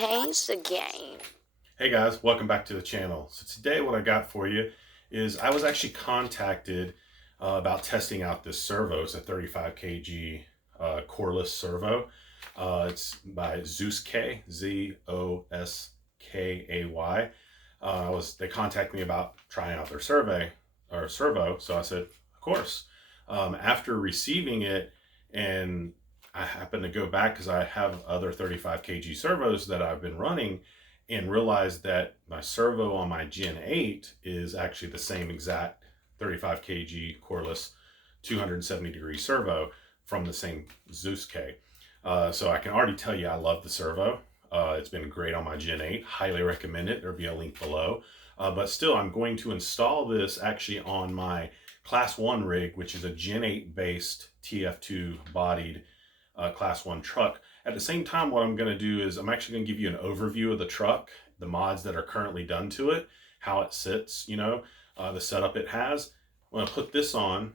change the game. Hey guys, welcome back to the channel. So today what I got for you is I was actually contacted about testing out this servo. It's a 35 kg coreless servo. It's by ZOSKAY, Z-O-S-K-A-Y. They contacted me about trying out their servo, so I said, of course. After receiving it, and I happened to go back because I have other 35 kg servos that I've been running, and realized that my servo on my Gen 8 is actually the same exact 35 kg coreless 270 degree servo from the same ZOSKAY. So I can already tell you I love the servo. It's been great on my Gen 8. Highly recommend it. There'll be a link below. But still, I'm going to install this actually on my Class 1 rig, which is a Gen 8 based TF2 bodied Class 1 truck. At the same time, what I'm going to do is I'm actually going to give you an overview of the truck, the mods that are currently done to it, how it sits, the setup it has. I'm going to put this on,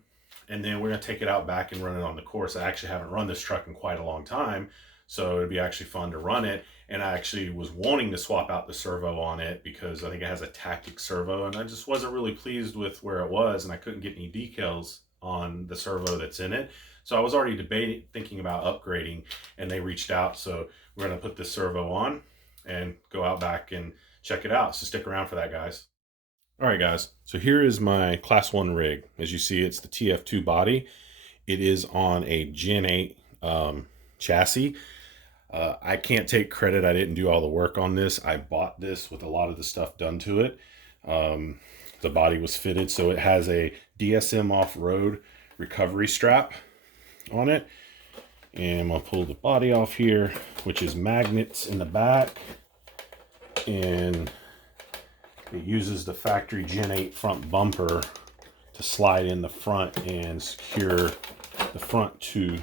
and then we're going to take it out back and run it on the course. I actually haven't run this truck in quite a long time, so it'd be actually fun to run it. And I actually was wanting to swap out the servo on it because I think it has a tactic servo, and I just wasn't really pleased with where it was, and I couldn't get any decals on the servo that's in it. So I was already thinking about upgrading, and they reached out. So we're going to put this servo on and go out back and check it out. So stick around for that, guys. All right, guys. So here is my Class 1 rig. As you see, it's the TF2 body. It is on a Gen 8 chassis. I can't take credit. I didn't do all the work on this. I bought this with a lot of the stuff done to it. The body was fitted, so it has a DSM Off-Road recovery strap on it. And I'm going to pull the body off here, which is magnets in the back. And it uses the factory Gen 8 front bumper to slide in the front and secure the front to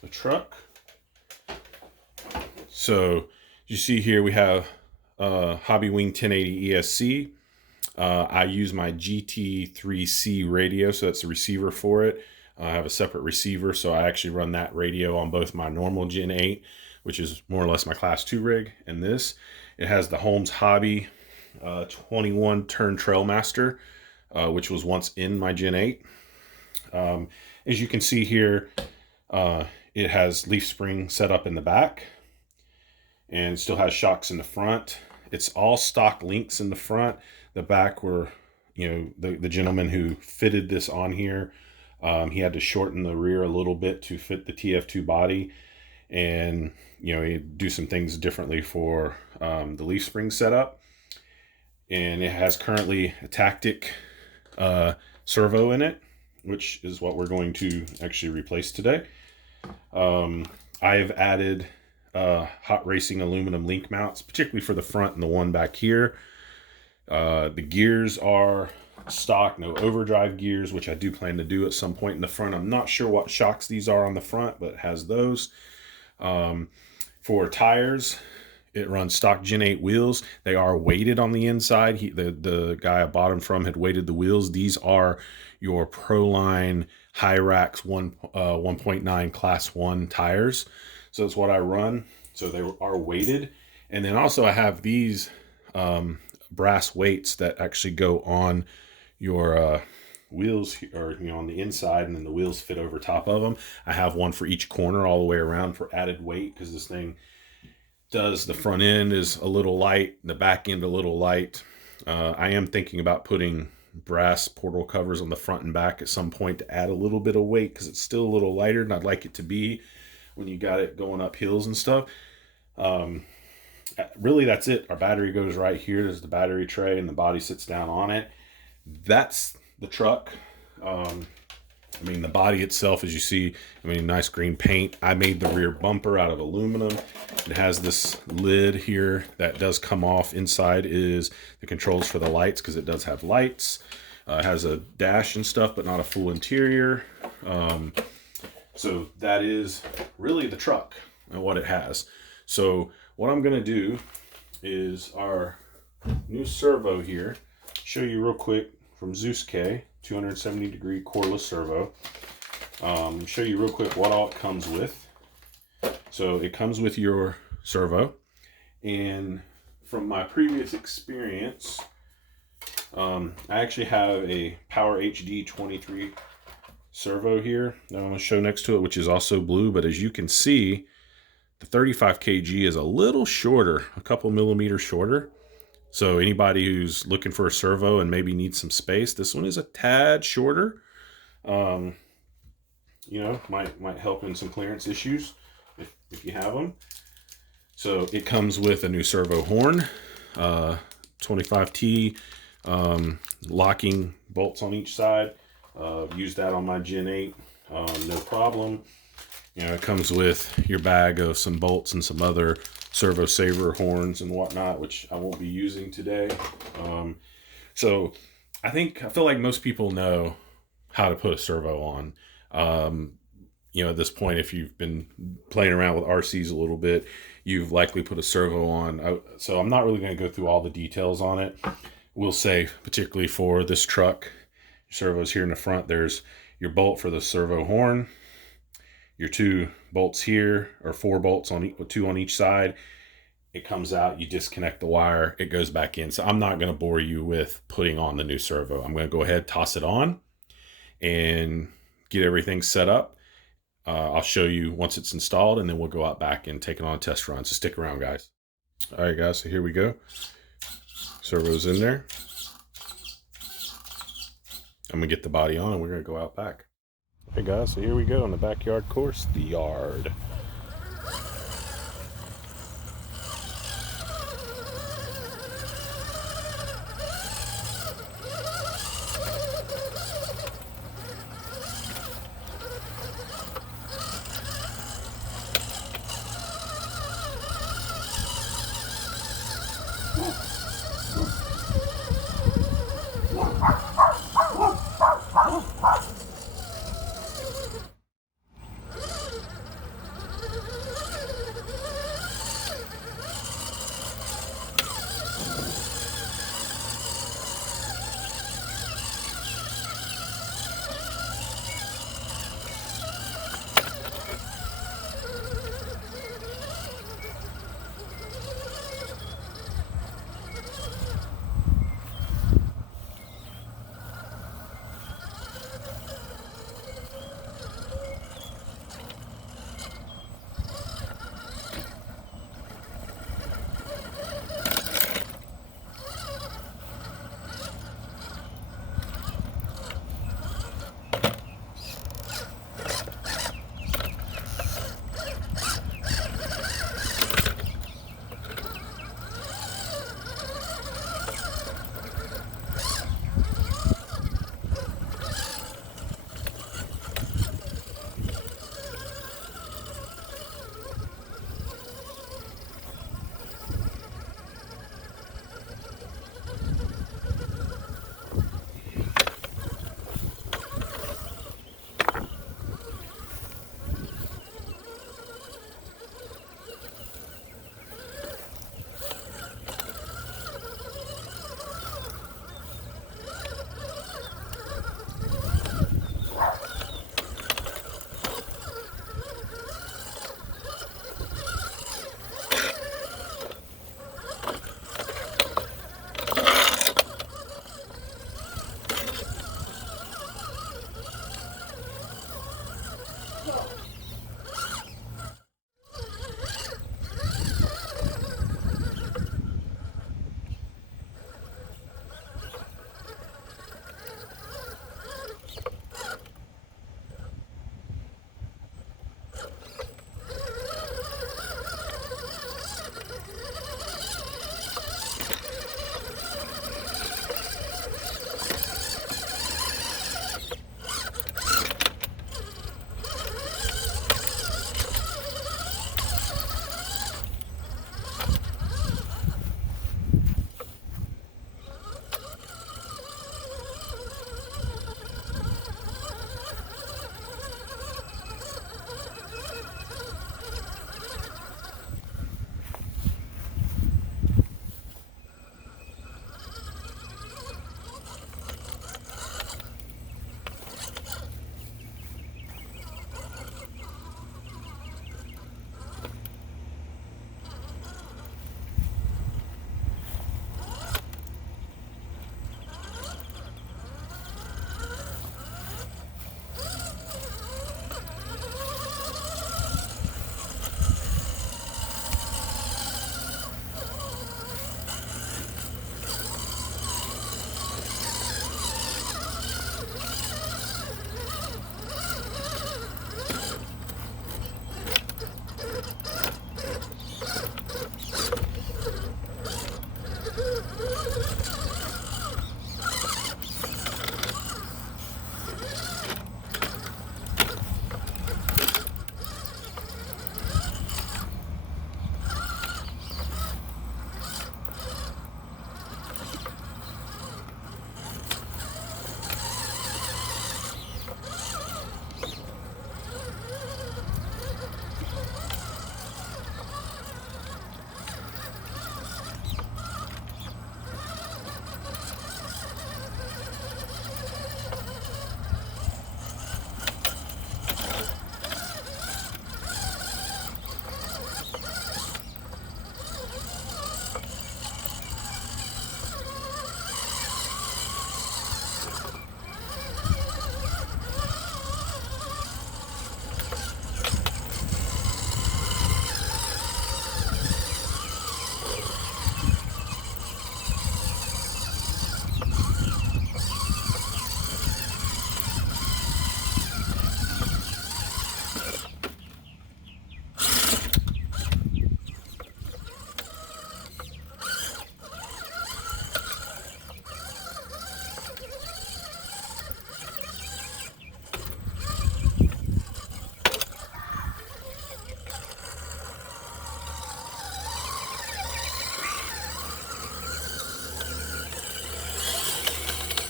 the truck. So you see here we have Hobbywing 1080 ESC. I use my GT3C radio, so that's the receiver for it. I have a separate receiver, so I actually run that radio on both my normal Gen 8, which is more or less my Class 2 rig, and this. It has the Holmes Hobby 21 turn Trailmaster, which was once in my Gen 8. As you can see here, it has leaf spring set up in the back and still has shocks in the front. It's all stock links in the front. The back were, the gentleman who fitted this on here, he had to shorten the rear a little bit to fit the TF2 body, and he'd do some things differently for the leaf spring setup. And it has currently a tactic servo in it, which is what we're going to actually replace today. I have added hot racing aluminum link mounts, particularly for the front and the one back here. The gears are stock, no overdrive gears, which I do plan to do at some point in the front. I'm not sure what shocks these are on the front, but it has those. For tires, it runs stock Gen 8 wheels. They are weighted on the inside. The guy I bought them from had weighted the wheels. These are your Proline Hyrax 1.9 Class 1 tires. So that's what I run. So they are weighted. And then also I have these brass weights that actually go on your wheels, or on the inside, and then the wheels fit over top of them. I have one for each corner all the way around for added weight, because this thing does, the front end is a little light, the back end a little light. I am thinking about putting brass portal covers on the front and back at some point to add a little bit of weight, because it's still a little lighter than I'd like it to be when you got it going up hills and stuff. Really, that's it. Our battery goes right here. There's the battery tray, and the body sits down on it. That's the truck. The body itself, as you see, nice green paint. I made the rear bumper out of aluminum. It has this lid here that does come off. Inside is the controls for the lights, because it does have lights. It has a dash and stuff, but not a full interior. So that is really the truck and what it has. So what I'm going to do is our new servo here. Show you real quick from ZOSKAY, 270 degree coreless servo. Show you real quick what all it comes with. So it comes with your servo. And from my previous experience, I actually have a Power HD 23 servo here that I'm going to show next to it, which is also blue. But as you can see, the 35kg is a little shorter, a couple millimeters shorter. So anybody who's looking for a servo and maybe needs some space, this one is a tad shorter. You know, might help in some clearance issues if you have them. So it comes with a new servo horn, 25T, locking bolts on each side. Used that on my Gen 8, no problem. You know, it comes with your bag of some bolts and some other servo saver horns and whatnot, which I won't be using today. So I feel like most people know how to put a servo on. You know, at this point, if you've been playing around with RCs a little bit, you've likely put a servo on. So I'm not really going to go through all the details on it. We'll say, particularly for this truck, servos here in the front, there's your bolt for the servo horn, your 2 bolts here, or 4 bolts on 2 on each side. It comes out, you disconnect the wire, it goes back in. So I'm not going to bore you with putting on the new servo. I'm going to go ahead, toss it on, and get everything set up. I'll show you once it's installed, and then we'll go out back and take it on a test run. So stick around, guys. All right, guys, so here we go. Servo's in there. I'm gonna get the body on, and we're gonna go out back. Hey guys, so here we go on the backyard course, the yard.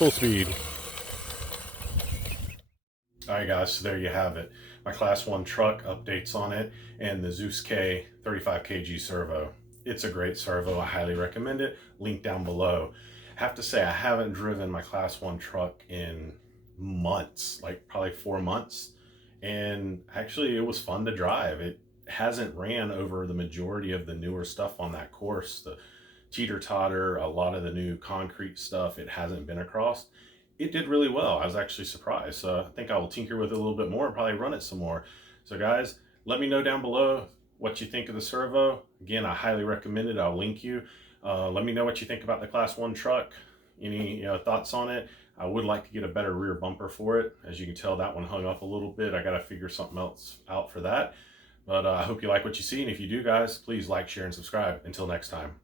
full speed. All right, guys, so there you have it. My Class 1 truck, updates on it, and the ZOSKAY 35kg servo. It's a great servo. I highly recommend it. Link down below. I have to say, I haven't driven my Class 1 truck in months, like probably 4 months. And actually, it was fun to drive. It hasn't ran over the majority of the newer stuff on that course. The teeter-totter, a lot of the new concrete stuff, it hasn't been across. It did really well. I was actually surprised. So I think I will tinker with it a little bit more and probably run it some more. So guys, let me know down below what you think of the servo. Again, I highly recommend it. I'll link you. Let me know what you think about the Class 1 truck. Any thoughts on it? I would like to get a better rear bumper for it. As you can tell, that one hung up a little bit. I got to figure something else out for that. But I hope you like what you see. And if you do, guys, please like, share, and subscribe. Until next time.